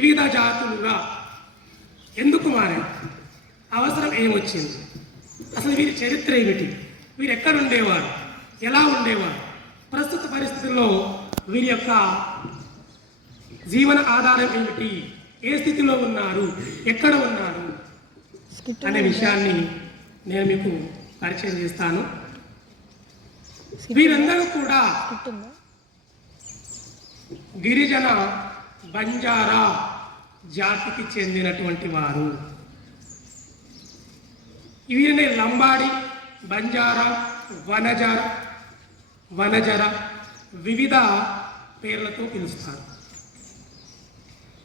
వివిధ జాతులుగా ఎందుకు మారారు అవసరం ఏమొచ్చింది? అసలు వీరి చరిత్ర ఏమిటి? వీరు ఎక్కడ ఉండేవారు? ఎలా ఉండేవారు? ప్రస్తుత పరిస్థితుల్లో వీరి యొక్క జీవన ఆధారం ఏమిటి? ఏ స్థితిలో ఉన్నారు? ఎక్కడ ఉన్నారు? అనే విషయాన్ని నేను మీకు పరిచయం చేస్తాను. వీరందరూ కూడా గిరిజన బంజారా జాతికి చెందినటువంటి వారు. వీరిని లంబాడి బంజారా వనజర వనజర వివిధ పేర్లతో పిలుస్తారు.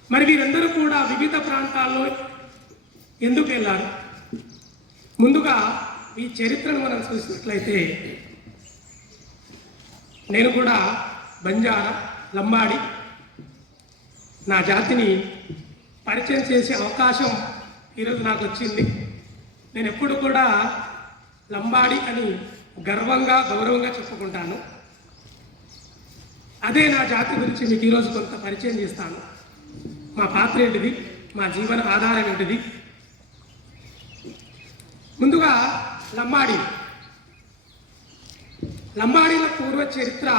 మరి వీరందరూ కూడా వివిధ ప్రాంతాల్లో ఎందుకు వెళ్ళారు? ముందుగా ఈ చరిత్రను మనం చూసినట్లయితే నేను కూడా బంజారా లంబాడి నా జాతిని పరిచయం చేసే అవకాశం ఈరోజు నాకు వచ్చింది. నేను ఎప్పుడు కూడా లంబాడి అని గర్వంగా గౌరవంగా చెప్పుకుంటాను. అదే నా జాతి గురించి మీకు ఈరోజు కొంత పరిచయం చేస్తాను. మా పాత్ర ఏంటిది? మా జీవన ఆధారం ఏంటిది? ముందుగా లంబాడి. లంబాడీల పూర్వ చరిత్ర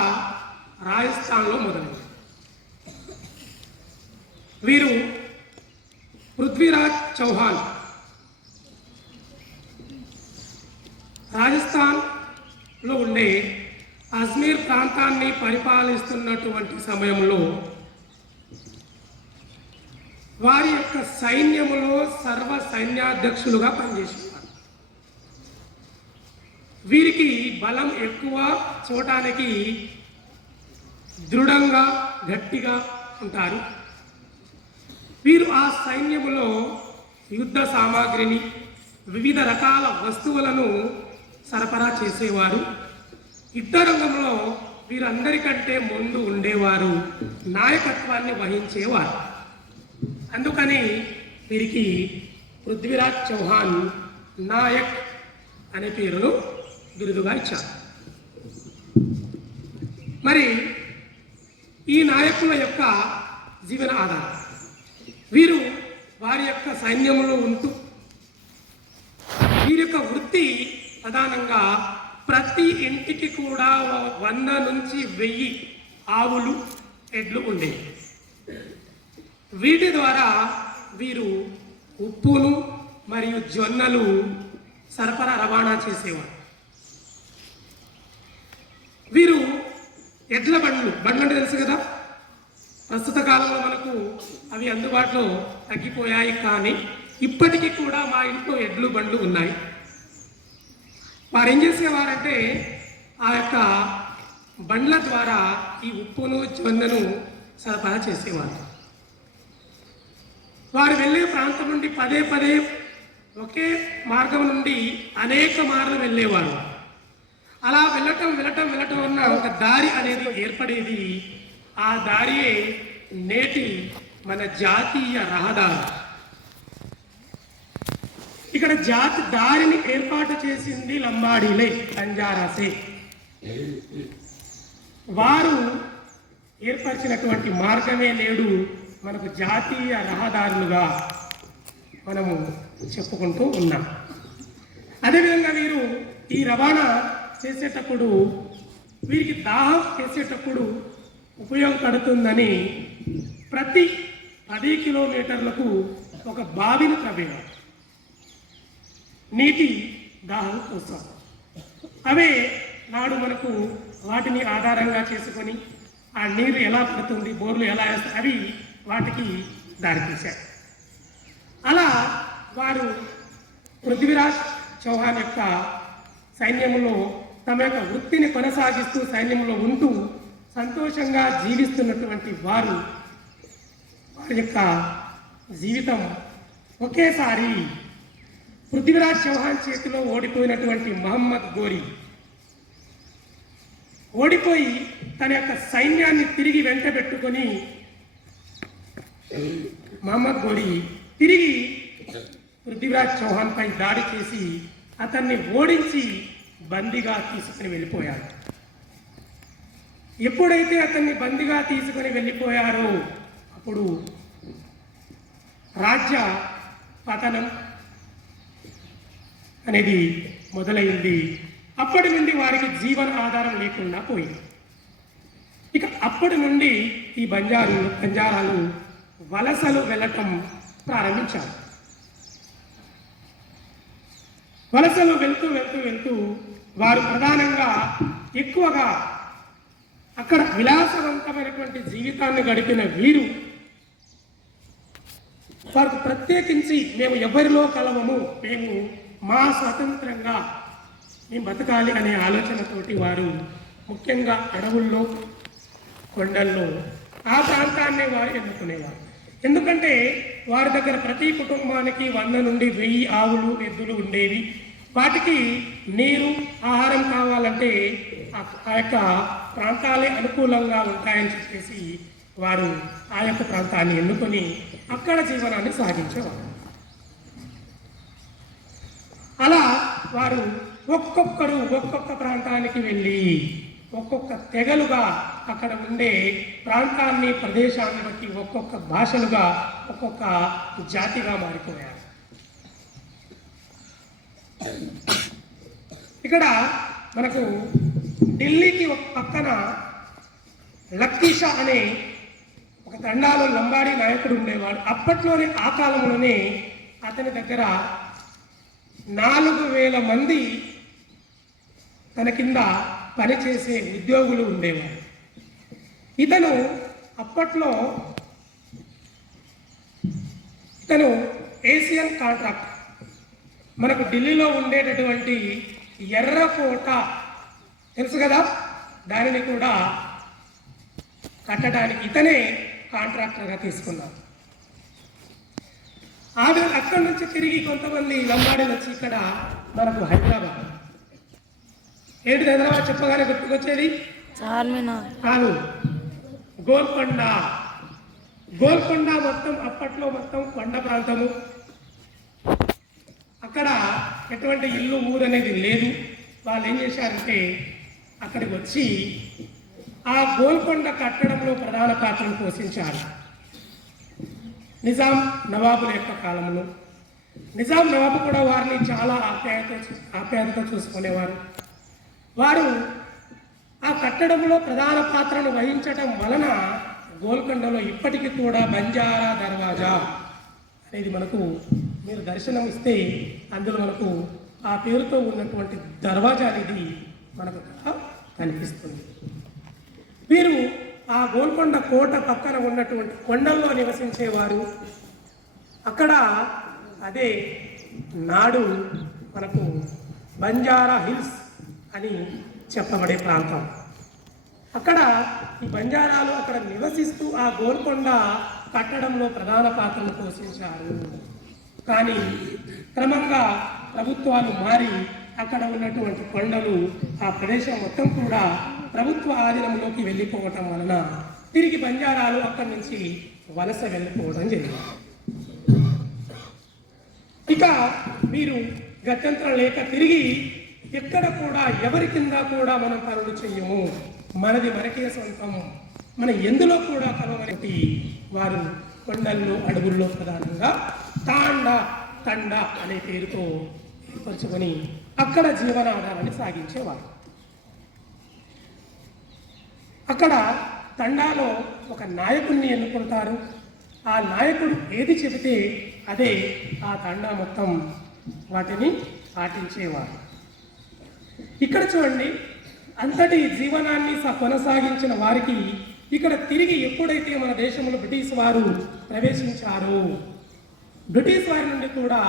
రాజస్థాన్లో మొదలైంది. వీరు పృథ్వీరాజ్ చౌహాన్. రాజస్థాన్లో ఉండే అజ్మీర్ ప్రాంతాన్ని పరిపాలిస్తున్నటువంటి సమయంలో వారి యొక్క సైన్యములో సర్వ సైన్యాధ్యక్షులుగా పనిచేసేవారు. వీరికి బలం ఎక్కువ చూడటానికి దృఢంగా గట్టిగా ఉంటారు. వీరు ఆ సైన్యములో యుద్ధ సామాగ్రిని వివిధ రకాల వస్తువులను సరఫరా చేసేవారు. యుద్ధ రంగంలో వీరందరికంటే ముందు ఉండేవారు నాయకత్వాన్ని వహించేవారు. అందుకని వీరికి పృథ్వీరాజ్ చౌహాన్ నాయక్ అనే పేరును బిరుదుగా ఇచ్చారు. మరి ఈ నాయకుల యొక్క జీవన ఆధారం వీరు వారి యొక్క సైన్యంలో ఉంటూ వీరి యొక్క వృత్తి ప్రధానంగా ప్రతి ఇంటికి కూడా వంద నుంచి వెయ్యి ఆవులు ఎడ్లు ఉండేవి. వీటి ద్వారా వీరు ఉప్పును మరియు జొన్నలు సరఫరా రవాణా చేసేవారు. వీరు ఎడ్ల బండ్లు బండ్లు అంటే తెలుసు కదా? ప్రస్తుత కాలంలో మనకు అవి అందుబాటులో తగ్గిపోయాయి కానీ ఇప్పటికీ కూడా మా ఇంట్లో ఎడ్లు బండ్లు ఉన్నాయి. వారు ఏం చేసేవారంటే ఆ యొక్క బండ్ల ద్వారా ఈ ఉప్పును జొన్నను సరఫరా చేసేవారు. వారు వెళ్ళే ప్రాంతం నుండి పదే పదే ఒకే మార్గం నుండి అనేక మార్లు వెళ్ళేవారు. అలా వెళ్ళటం వెళ్ళటం వెళ్ళటం ఉన్న ఒక దారి అనేది ఏర్పడేది ఆ దారియే నేటి మన జాతీయ రహదారి. ఇక్కడ జాతి దారిని ఏర్పాటు చేసింది లంబాడీలే బంజారాసే వారు ఏర్పరిచినటువంటి మార్గమే నేడు మనకు జాతీయ రహదారులుగా మనము చెప్పుకుంటూ ఉన్నాం. అదేవిధంగా వీరు ఈ రవాణా చేసేటప్పుడు వీరికి దాహం చేసేటప్పుడు ఉపయోగపడుతుందని ప్రతి పది కిలోమీటర్లకు ఒక బావిని త్రవ్వేవారు నీటి దాహం కోసం. అవే నాడు మనకు వాటిని ఆధారంగా చేసుకొని ఆ నీరు ఎలా పడుతుంది బోర్లు ఎలా వేస్తాయి అవి వాటికి దారితీశాయి. అలా వారు పృథ్వీరాజ్ చౌహాన్ యొక్క సైన్యంలో తమ యొక్క వృత్తిని కొనసాగిస్తూ సైన్యంలో ఉంటూ సంతోషంగా జీవిస్తున్నటువంటి వారు వారి యొక్క జీవితం ఒకేసారి పృథ్వీరాజ్ చౌహాన్ చేతిలో ఓడిపోయినటువంటి మహమ్మద్ గోరి. ఓడిపోయి తన యొక్క సైన్యాన్ని తిరిగి వెంటబెట్టుకొని మహమ్మద్ గోరి తిరిగి పృథ్వీరాజ్ చౌహాన్ పై దాడి చేసి అతన్ని ఓడించి బందీగా తీసుకుని వెళ్ళిపోయారు ఎప్పుడైతే అతన్ని బందీగా తీసుకుని వెళ్ళిపోయారో అప్పుడు రాజ్య పతనం అనేది మొదలైంది. అప్పటి నుండి వారికి జీవన ఆధారం లేకుండా పోయింది. ఇక అప్పటి నుండి ఈ బంజారు బంజారాలు వలసలు వెళ్ళటం ప్రారంభించారు. వలసలు వెళ్తూ వెళ్తూ వెళ్తూ వారు ప్రధానంగా ఎక్కువగా అక్కడ విలాసవంతమైనటువంటి జీవితాన్ని గడిపిన వీరు వారికి ప్రత్యేకించి మేము ఎవరిలో కలవము మేము మా స్వతంత్రంగా మేము బతకాలి అనే ఆలోచనతోటి వారు ముఖ్యంగా అడవుల్లో కొండల్లో ఆ ప్రాంతాన్ని వారు ఎన్నుకునేవారు ఎందుకంటే వారి దగ్గర ప్రతి కుటుంబానికి వంద నుండి వెయ్యి ఆవులు ఎద్దులు ఉండేవి. వాటికి నీరు ఆహారం కావాలంటే ఆ- యొక్క ప్రాంతాలే అనుకూలంగా ఉంటాయని చెప్పేసి వారు ఆ యొక్క ప్రాంతాన్ని ఎన్నుకొని అక్కడ జీవనాన్ని సాగించేవారు. అలా వారు ఒక్కొక్కరు ఒక్కొక్క ప్రాంతానికి వెళ్ళి ఒక్కొక్క తెగలుగా అక్కడ ఉండే ప్రాంతాన్ని ప్రదేశాన్ని బట్టి ఒక్కొక్క భాషలుగా ఒక్కొక్క జాతిగా మారిపోయారు. ఇక్కడ మనకు ఢిల్లీకి ఒక పక్కన లక్కీషా అనే ఒక తండాలో లంబాడీ నాయకుడు ఉండేవాడు. అప్పట్లోనే ఆ కాలంలోనే అతని దగ్గర నాలుగు వేల మంది తన కింద పనిచేసే ఉద్యోగులు ఉండేవారు. ఇతను అప్పట్లో ఇతను ఏసియన్ కాంట్రాక్ట్ మనకు ఢిల్లీలో ఉండేటటువంటి ఎర్రకోట. తెలుసు కదా? దానిని కూడా కట్టడానికి ఇతనే కాంట్రాక్టర్గా తీసుకున్నారు. ఆమె అక్కడి నుంచి తిరిగి కొంతమంది లంబాడీలు వచ్చి ఇక్కడ మనకు హైదరాబాద్. ఏంటి హైదరాబాద్ చెప్పగానే గుర్తుకొచ్చేది? చార్మినార్. కాదు గోల్కొండ. గోల్కొండ మొత్తం అప్పట్లో మొత్తం కొండ ప్రాంతము. అక్కడ ఎటువంటి ఇల్లు ఊరు అనేది లేదు. వాళ్ళు ఏం చేశారంటే అక్కడికి వచ్చి ఆ గోల్కొండ కట్టడంలో ప్రధాన పాత్రను పోషించారు. నిజాం నవాబుల యొక్క కాలంలో. నిజాం నవాబు కూడా వారిని చాలా ఆప్యాయత ఆప్యాయతతో చూసుకునేవారు. వారు ఆ కట్టడంలో ప్రధాన పాత్రను వహించటం వలన గోల్కొండలో ఇప్పటికీ కూడా బంజారా దర్వాజా అనేది మనకు మీరు దర్శనం ఇస్తే అందులో మనకు ఆ పేరుతో ఉన్నటువంటి దర్వాజా అనేది మనకు కనిపిస్తుంది. వీరు ఆ గోల్కొండ కోట పక్కన ఉన్నటువంటి కొండల్లో నివసించేవారు. అక్కడ అదే నాడు మనకు బంజారా హిల్స్ అని చెప్పబడే ప్రాంతం. అక్కడ ఈ బంజారాలు అక్కడ నివసిస్తూ ఆ గోల్కొండ కట్టడంలో ప్రధాన పాత్రను పోషించారు. కానీ క్రమంగా ప్రభుత్వాలు మారి అక్కడ ఉన్నటువంటి కొండలు ఆ ప్రదేశం మొత్తం కూడా ప్రభుత్వ ఆధీనంలోకి వెళ్ళిపోవటం వలన తిరిగి బంజారాలు అక్కడి నుంచి వలస వెళ్ళిపోవడం జరిగింది. ఇక మీరు గత్యంతరం లేక తిరిగి ఎక్కడ కూడా ఎవరి కింద కూడా మనం పనులు చెయ్యము మనది మనకే సొంతం. మన ఎందులో కూడా కలవనటి వారు కొండల్లో అడవుల్లో ప్రధానంగా తాండ తండ అనే పేరుతో ఏర్పరచుకొని అక్కడ జీవనాధారాన్ని సాగించేవారు. అక్కడ తండాలో ఒక నాయకుడిని ఎన్నుకుంటారు. ఆ నాయకుడు ఏది చెబితే అదే ఆ తండా మొత్తం వాటిని పాటించేవారు. ఇక్కడ చూడండి అంతటి జీవనాన్ని స- కొనసాగించిన వారికి ఇక్కడ తిరిగి ఎప్పుడైతే మన దేశంలో బ్రిటిష్ వారు ప్రవేశించారో బ్రిటిష్ వారి నుండి కూడా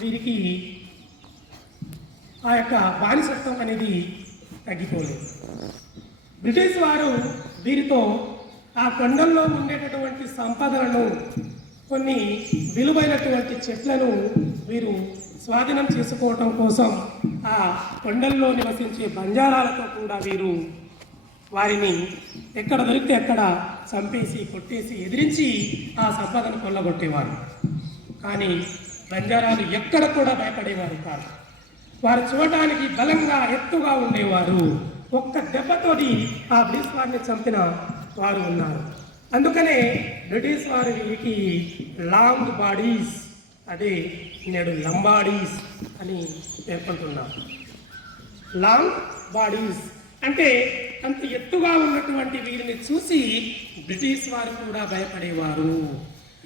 వీరికి ఆ యొక్క బానిసత్వం అనేది తగ్గిపోలేదు. బ్రిటిష్ వారు వీరితో ఆ కొండల్లో ఉండేటటువంటి సంపదలను కొన్ని విలువైనటువంటి చెట్లను వీరు స్వాధీనం చేసుకోవటం కోసం ఆ కొండల్లో నివసించే బంజారాలతో కూడా వీరు వారిని ఎక్కడ దొరికితే అక్కడ చంపేసి కొట్టేసి ఎదిరించి ఆ సంపదను కొల్లగొట్టేవారు. కానీ బంజారాలు ఎక్కడ కూడా భయపడేవారు కాదు. వారు చూడటానికి బలంగా ఎత్తుగా ఉండేవారు. ఒక్క దెబ్బతోటి ఆ బ్రిటిష్ వారిని చంపిన వారు ఉన్నారు. అందుకనే బ్రిటిష్ వారికి వీరికి లాంగ్ బాడీస్ అదే నేడు లంబాడీస్ అని పేర్కొంటున్నారు. లాంగ్ బాడీస్ అంటే అంత ఎత్తుగా ఉన్నటువంటి వీరిని చూసి బ్రిటిష్ వారు కూడా భయపడేవారు.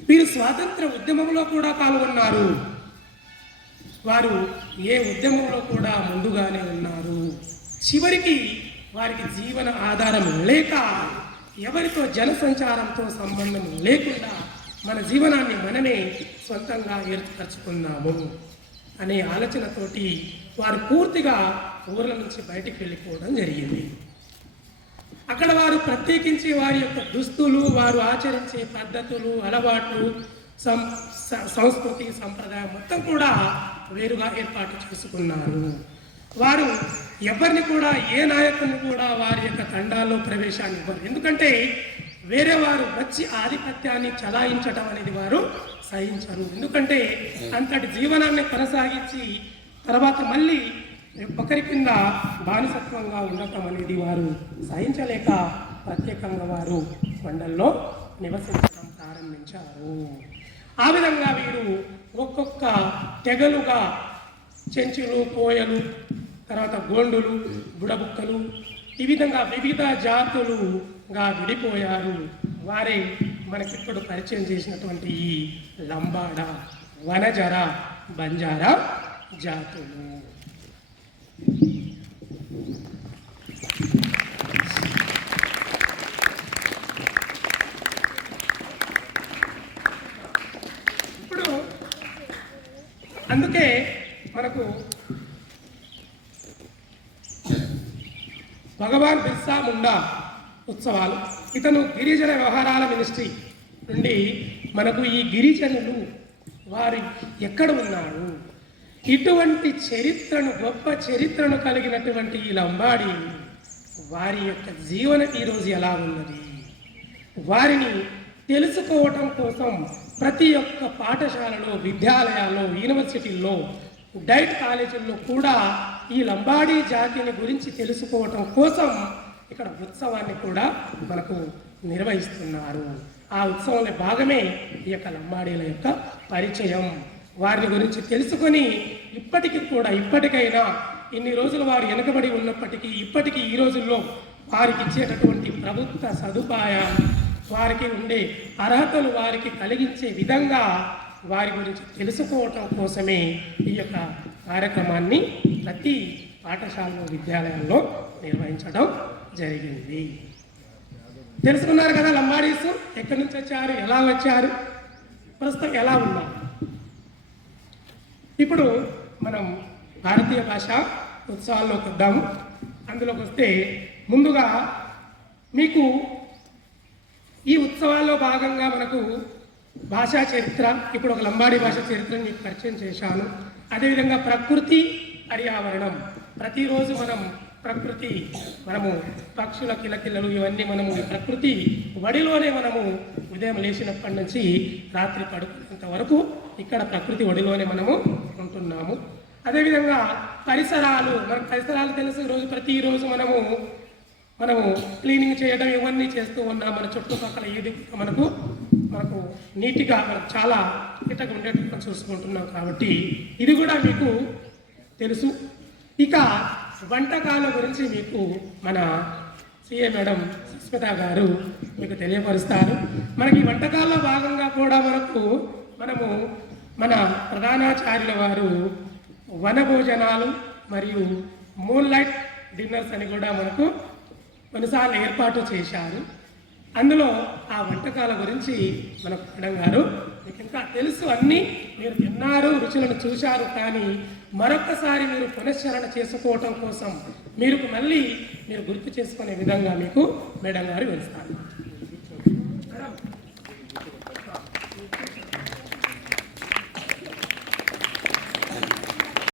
వీరు స్వాతంత్ర ఉద్యమంలో కూడా పాల్గొన్నారు. వారు ఏ ఉద్యమంలో కూడా ముందుగానే ఉన్నారు. చివరికి వారికి జీవన ఆధారం లేక ఎవరితో జనసంచారంతో సంబంధం లేకుండా మన జీవనాన్ని మనమే సొంతంగా ఏర్పరచుకుందాము అనే ఆలోచనతోటి వారు పూర్తిగా ఊర్ల నుంచి బయటికి వెళ్ళిపోవడం జరిగింది. అక్కడ వారు ప్రత్యేకించి వారి యొక్క దుస్తులు వారు ఆచరించే పద్ధతులు అలవాట్లు సం సంస్కృతి సంప్రదాయం మొత్తం కూడా వేరుగా ఏర్పాటు చేసుకున్నారు. వారు ఎవరిని కూడా ఏ నాయకుని కూడా వారి యొక్క తండాల్లో ప్రవేశాన్ని ఇవ్వరు. ఎందుకంటే వేరే వారు వచ్చి ఆధిపత్యాన్ని చలాయించటం అనేది వారు సహించరు. ఎందుకంటే అంతటి జీవనాన్ని కొనసాగించి తర్వాత మళ్ళీ ఒకరి కింద బానిసత్వంగా ఉండటం అనేది వారు సహించలేక ప్రత్యేకంగా వారు కొండల్లో నివసించడం ప్రారంభించారు. ఆ విధంగా వీరు ఒక్కొక్క తెగలుగా చెంచులు కోయలు తర్వాత గోండులు బుడబుక్కలు ఈ విధంగా వివిధ జాతులుగా విడిపోయారు. వారే మనకిప్పుడు పరిచయం చేసినటువంటి ఈ లంబాడ వనజర బంజారా జాతులు ఇప్పుడు అందుకే మనకు భగవాన్ బిర్సా ముండా ఉత్సవాలు ఇతను గిరిజన వ్యవహారాల మినిస్ట్రీ నుండి మనకు ఈ గిరిజనులు వారు ఎక్కడ ఉన్నారు? ఇటువంటి చరిత్రను గొప్ప చరిత్రను కలిగినటువంటి ఈ లంబాడి వారి యొక్క జీవనం ఈరోజు ఎలా ఉన్నది? వారిని తెలుసుకోవటం కోసం ప్రతి ఒక్క పాఠశాలలో విద్యాలయాల్లో యూనివర్సిటీల్లో డైట్ కాలేజీల్లో కూడా ఈ లంబాడీ జాతిని గురించి తెలుసుకోవటం కోసం ఇక్కడ ఉత్సవాన్ని కూడా మనకు నిర్వహిస్తున్నారు. ఆ ఉత్సవంలో భాగమే ఈ యొక్క లంబాడీల యొక్క పరిచయం. వారిని గురించి తెలుసుకొని ఇప్పటికి కూడా ఇప్పటికైనా ఇన్ని రోజులు వారు వెనుకబడి ఉన్నప్పటికీ ఇప్పటికీ ఈ రోజుల్లో వారికి ఇచ్చేటటువంటి ప్రభుత్వ సదుపాయాలు వారికి ఉండే అర్హతలు వారికి కలిగించే విధంగా వారి గురించి తెలుసుకోవటం కోసమే ఈ యొక్క కార్యక్రమాన్ని ప్రతి పాఠశాలలో విద్యాలయాల్లో నిర్వహించడం జరిగింది. తెలుసుకున్నారు కదా లంబాడీస్? ఎక్కడి నుంచి వచ్చారు? ఎలా వచ్చారు? ప్రస్తుతం ఎలా ఉన్నారు? ఇప్పుడు మనం భారతీయ భాష ఉత్సవాల్లోకి వద్దాము. అందులోకి వస్తే ముందుగా మీకు ఈ ఉత్సవాల్లో భాగంగా మనకు భాషా చరిత్ర ఇప్పుడు ఒక లంబాడి భాష చరిత్రను మీకు పరిచయం చేశాను. అదేవిధంగా ప్రకృతి పర్యావరణం. ప్రతిరోజు మనం ప్రకృతి మనము పక్షుల కిలకిల్లలు ఇవన్నీ మనము ప్రకృతి వడిలోనే మనము ఉదయం లేచినప్పటి నుంచి రాత్రి పడుకునేంత వరకు ఇక్కడ ప్రకృతి ఒడిలోనే మనము ఉంటున్నాము. అదేవిధంగా పరిసరాలు మనకు పరిసరాలు తెలుసు. రోజు ప్రతిరోజు మనము మనము క్లీనింగ్ చేయడం ఇవన్నీ చేస్తూ ఉన్నా మన చుట్టుపక్కల ఏది మనకు మనకు నీట్గా మనకు చాలా నీట్గా ఉండేటట్టు చూసుకుంటున్నాం కాబట్టి ఇది కూడా మీకు తెలుసు. ఇక వంటకాల గురించి మీకు మన సిఏ మేడం సుస్మిత గారు మీకు తెలియపరుస్తారు. మనకి ఈ వంటకాల్లో భాగంగా కూడా మనకు మనము మన ప్రధానాచార్యుల వారు వనభోజనాలు మరియు మూన్ లైట్ డిన్నర్స్ అని కూడా మనకు కొన్నిసార్లు ఏర్పాటు చేశారు. అందులో ఆ వంటకాల గురించి మన మేడం గారు మీకు ఇంకా తెలుసు అన్నీ. మీరు తిన్నారు రుచులను చూశారు కానీ మరొకసారి మీరు పునశ్చరణ చేసుకోవటం కోసం మీరు మళ్ళీ మీరు గుర్తు చేసుకునే విధంగా మీకు మేడం గారు వెళ్తారు